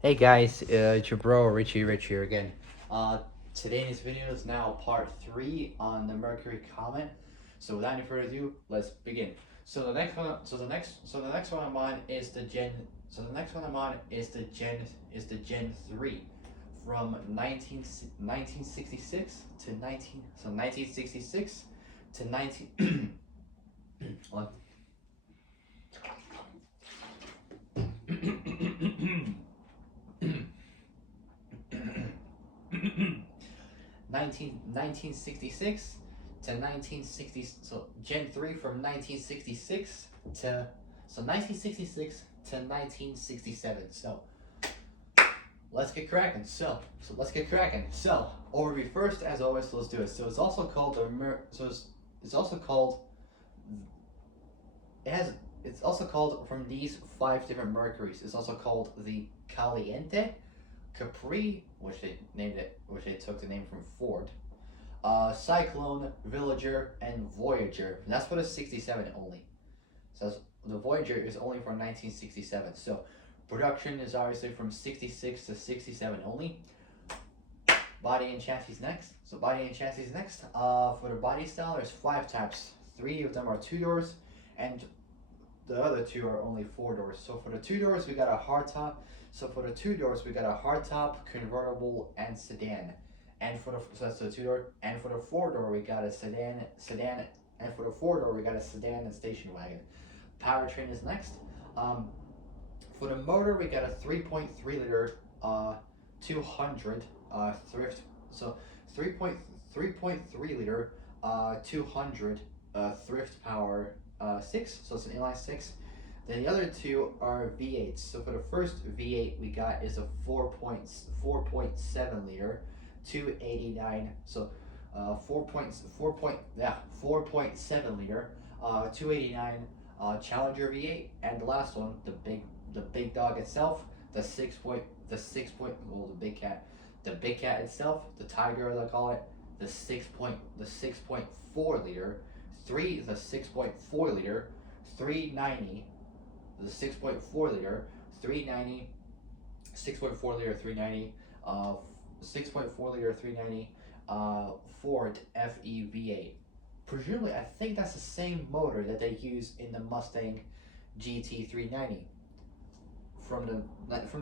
Hey guys, it's your bro Richie Rich here again. Uh, Today's video is now part 3 on the Mercury Comet. So without any further ado, let's begin. So the next one I'm on is the Gen. So the next one I'm on is the Gen 3 from 1966 to 1966 to 19 what? 1966 to 1960, so Gen 3 from 1966 to 1966 to 1967. So let's get cracking. Let's get cracking. So overview first, as always. So let's do it. So it's also called it's also called it has it's also called from these 5 different Mercuries. It's also called the Caliente, Capri, which they took the name from Ford, Cyclone, Villager, and Voyager. And that's for the 67 only. So the Voyager is only from 1967. So production is obviously from 66 to 67 only. Body and chassis next. So body and chassis next. For the body style, there's 5 types. 3 of them are 2 doors, and the other 2 are only 4 doors. So for the 2 doors, we got a hardtop. Convertible, and sedan. And for the so that's the 2 door. And for the 4 door, we got a sedan, and for the 4 door, we got a sedan and station wagon. Powertrain is next. For the motor, we got a 3.3 liter 200 thrift. So 3.3 liter 200 thrift power 6. So it's an inline 6. Then the other 2 are V8s. So for the first V8 we got is a 4.7 liter 289. So 4.7 liter 289 Challenger V8, and the last one, the big dog itself, the big cat itself, the tiger as I call it, the 6.4 liter 390, the 6.4 liter 390, 6.4 liter 390, 6.4 liter 390 Ford FE 8. I think that's the same motor that they use in the Mustang GT390 from the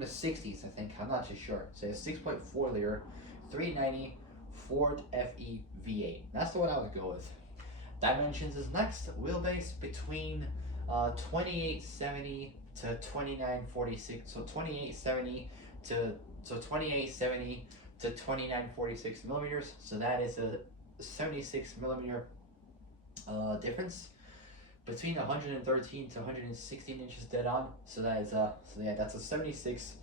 60s, I think. I'm not too sure. So it's 6.4 liter 390 Ford FE 8. That's the one I would go with. Dimensions is next. Wheelbase between 2870 to 2946. So 2870 to 2946 millimeters. So that is a 76 millimeter difference between 113 to 116 inches dead on. So that is that's a 76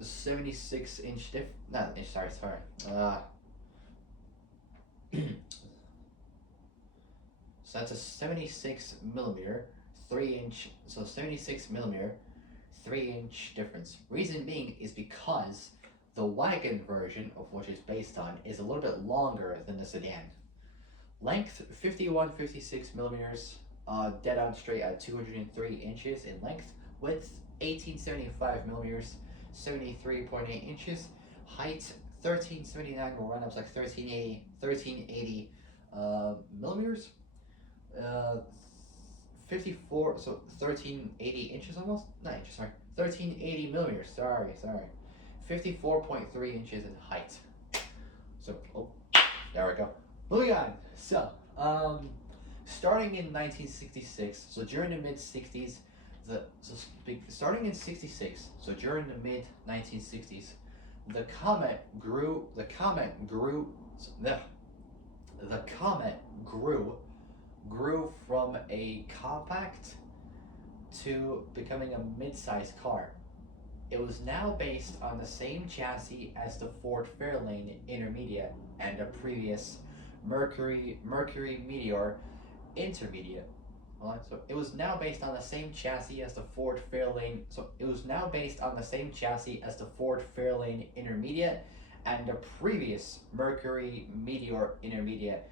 76 inch not inch, sorry. So that's a 76 millimeter 3-inch, so 76 millimeter 3-inch difference. Reason being is because the wagon version of which it's based on is a little bit longer than the sedan. Length 56 millimeters, dead on straight at 203 inches in length. Width 1875 millimeters, 73.8 inches. Height 1379, will run up like 1380 millimeters. 54, so 1380 inches almost? Not inches, sorry. 1380 millimeters, sorry. 54.3 inches in height. So, there we go. Moving on. So, starting in 1966, so during the mid 60s, starting in 66, so during the mid 1960s, the Comet grew from a compact to becoming a mid-sized car. It was now based on the same chassis as the Ford Fairlane Intermediate and the previous Mercury Meteor Intermediate. So it was now based on the same chassis as the Ford Fairlane. So it was now based on the same chassis as the Ford Fairlane Intermediate and the previous Mercury Meteor Intermediate,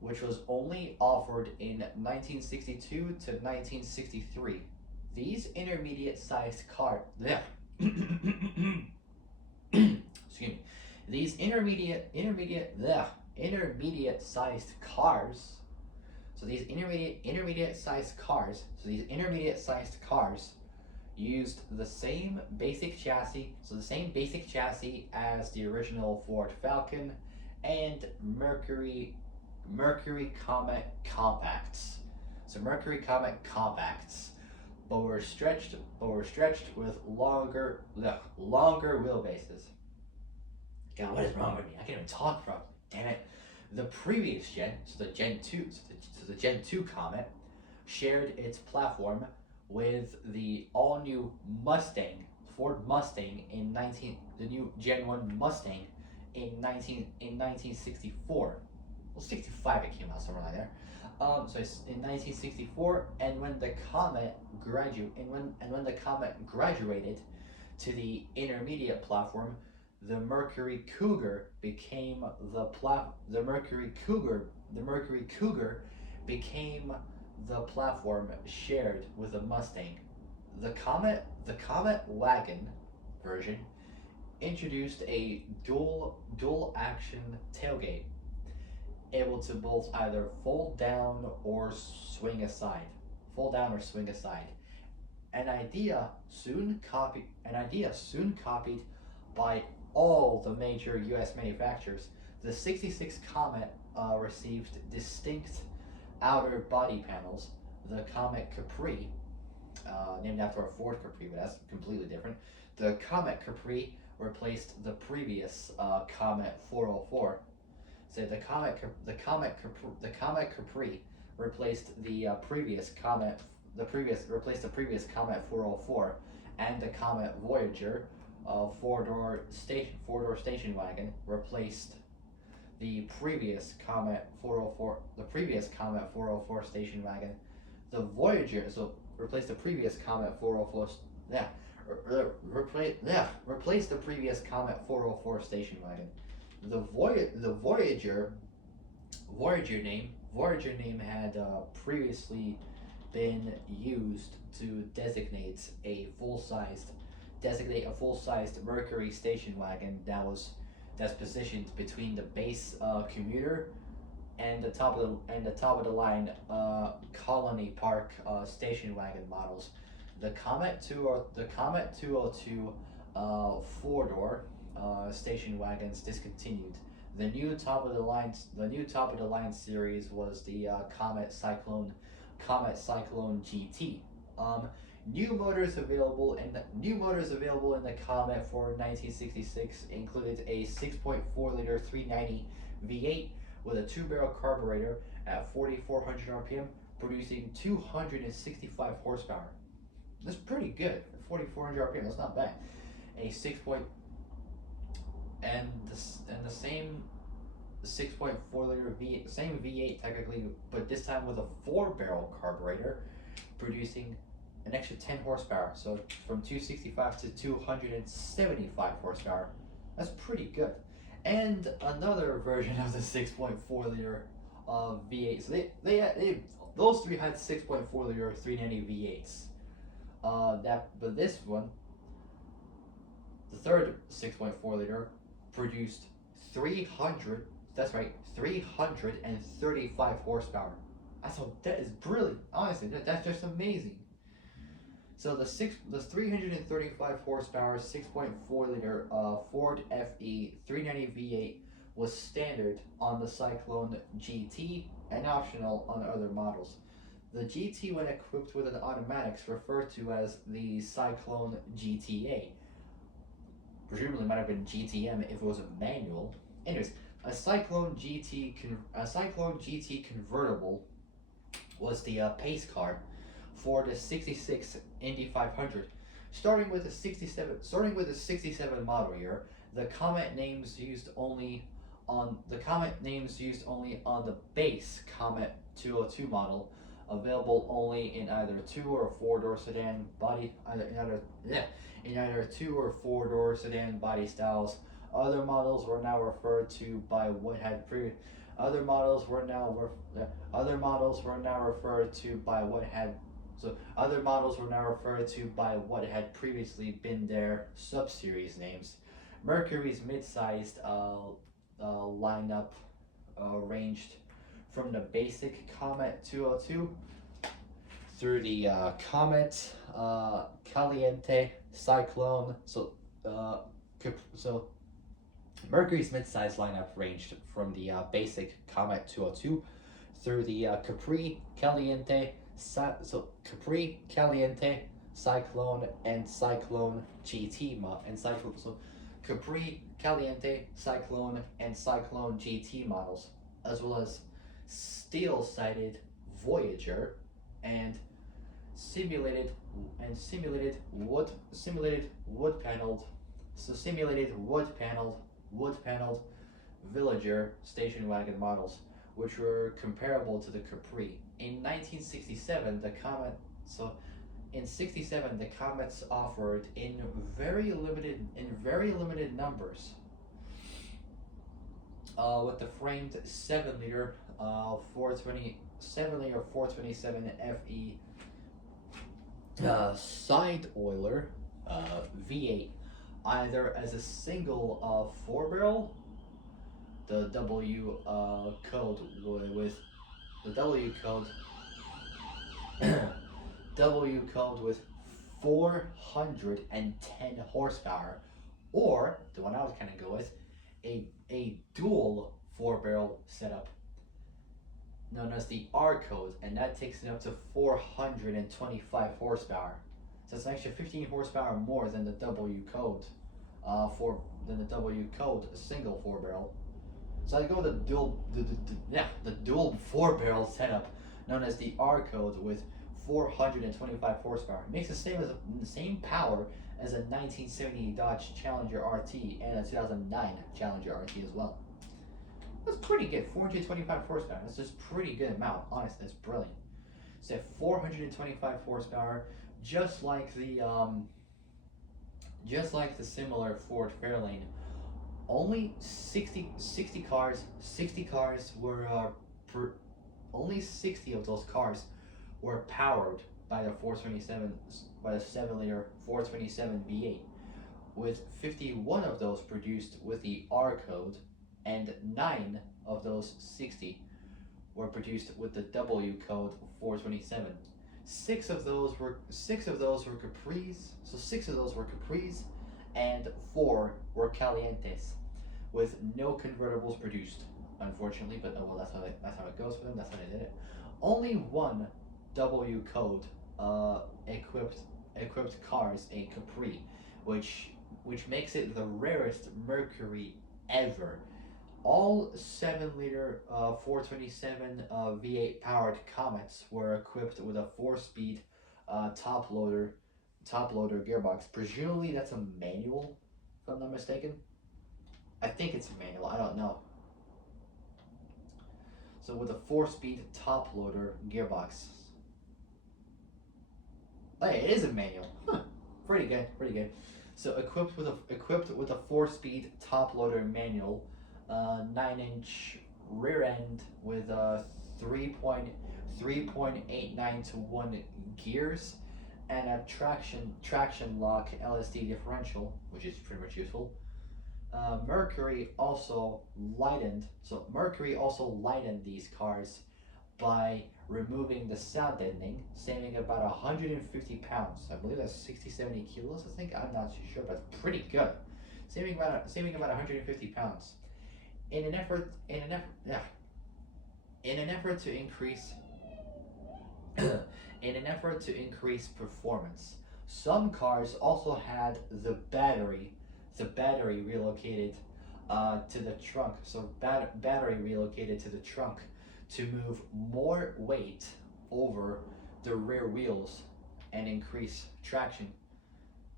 which was only offered in 1962 to 1963. These intermediate-sized car, bleh. Excuse me. These intermediate-sized cars. These intermediate-sized cars used the same basic chassis, as the original Ford Falcon and Mercury Comet compacts. So Mercury Comet compacts, but were stretched with longer wheelbases. God, what is wrong with me? I can't even talk properly. Damn it. The previous gen, so the Gen 2, the Gen 2 Comet, shared its platform with the all new Mustang, Ford Mustang the new Gen 1 Mustang in 1964. Well, 65 it came out, somewhere like there. So it's in 1964, and when the Comet graduated to the intermediate platform, the Mercury Cougar became the Mercury Cougar became the platform shared with the Mustang. The Comet wagon version introduced a dual action tailgate, able to both either fold down or swing aside. An idea soon copied by all the major U.S. manufacturers. The '66 Comet received distinct outer body panels. The Comet Capri, named after a Ford Capri, but that's completely different. The Comet Capri replaced the previous Comet 404. So the Comet Capri replaced the previous Comet 404, and the Comet Voyager, four-door station wagon, replaced the previous Comet 404 station wagon. The Voyager replaced the previous Comet 404. Replaced the previous Comet 404 station wagon. The Voyager name had previously been used to designate a full-sized Mercury station wagon that's positioned between the base commuter and the top of the line Colony Park station wagon models. The Comet 202 four-door station wagons discontinued. The new top of the line series was the Comet Cyclone GT. New motors available in the Comet for 1966 included a 6.4-liter 390 V8 with a two-barrel carburetor at 4,400 RPM, producing 265 horsepower. That's pretty good. 4,400 RPM. That's not bad. A 6. And the same 6.4-liter same V8 technically, but this time with a 4-barrel carburetor, producing an extra 10 horsepower. So from 265 to 275 horsepower. That's pretty good. And another version of the 6.4-liter V8. So they those three had 6.4-liter 390 V8s. But this one, the third 6.4-liter, produced 300. That's right, 335 horsepower. That is brilliant. Honestly, that's just amazing. So the 335 horsepower 6.4-liter Ford FE 390 V8 was standard on the Cyclone GT and optional on other models. The GT, when equipped with an automatic, is referred to as the Cyclone GTA. Presumably might have been GTM if it was a manual. Anyways, a Cyclone GT convertible was the pace car for the '66 Indy 500. Starting with the '67 model year, the Comet names used only on the base Comet 202 model, available only in either 2 or 4-door sedan body styles. Other models were now referred to by what had previous other models were now referred to by what had So other models were now referred to by what had previously been their sub-series names. Mercury's mid-sized lineup ranged from the basic Comet 202 through the Comet, Caliente, Cyclone. So Mercury's mid-size lineup ranged from the basic Comet 202 through the Capri, Caliente, Capri, Caliente, Cyclone, and Cyclone GT and Cyclone. So Capri, Caliente, Cyclone, and Cyclone GT models, as well as steel-sided Voyager and simulated wood paneled Villager station wagon models, which were comparable to the Capri. In 1967, the Comet so in 67 the Comets offered in very limited numbers with the framed 7-liter 427 FE side oiler V8, either as a single 4-barrel, the W code with the W code W code with 410 horsepower, or the one I was kind of go with, a dual 4-barrel setup known as the R code, and that takes it up to 425 horsepower. So it's an extra 15 horsepower more than the W code, single 4-barrel. So I go with the dual 4-barrel setup known as the R code with 425 horsepower. It makes the same power as a 1970 Dodge Challenger RT and a 2009 Challenger RT as well. That's pretty good. 425 horsepower. That's just pretty good amount. Honestly, that's brilliant. So 425 horsepower, just like the similar Ford Fairlane. Only 60 cars were only 60 of those cars were powered by the 7-liter 427 V8, with 51 of those produced with the R code, and 9 of those 60 were produced with the W code 427. Six of those were Capris, and 4 were Calientes, with no convertibles produced, unfortunately. But well, that's how it goes for them. That's how they did it. Only one W code equipped cars a Capri, which makes it the rarest Mercury ever. All 7-liter 427 V8 powered Comets were equipped with a 4-speed top loader gearbox. Presumably that's a manual, if I'm not mistaken. I think it's a manual. I don't know. So with a 4-speed top loader gearbox. Oh, yeah, it is a manual. Huh. Pretty good. So equipped with a 4-speed top loader manual, 9-inch rear end with a 3.89 to 1 gears, and a traction lock LSD differential, which is pretty much useful. Mercury also lightened these cars by removing the sound deadening, saving about 150 pounds. I believe that's 60-70 kilos. I think, I'm not too sure, but it's pretty good. Saving about 150 pounds. In an effort to increase performance. Some cars also had the battery relocated to the trunk. So battery relocated to the trunk to move more weight over the rear wheels and increase traction.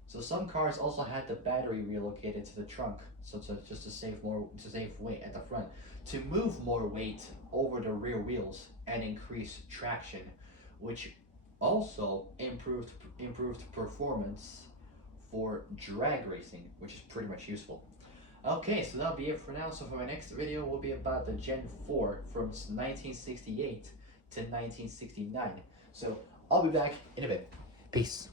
So some cars also had the battery relocated to the trunk, so just to save weight at the front, to move more weight over the rear wheels and increase traction, which also improved performance for drag racing, which is pretty much useful. Okay, so that'll be it for now. So for my next video will be about the Gen 4 from 1968 to 1969. So I'll be back in a bit. Peace.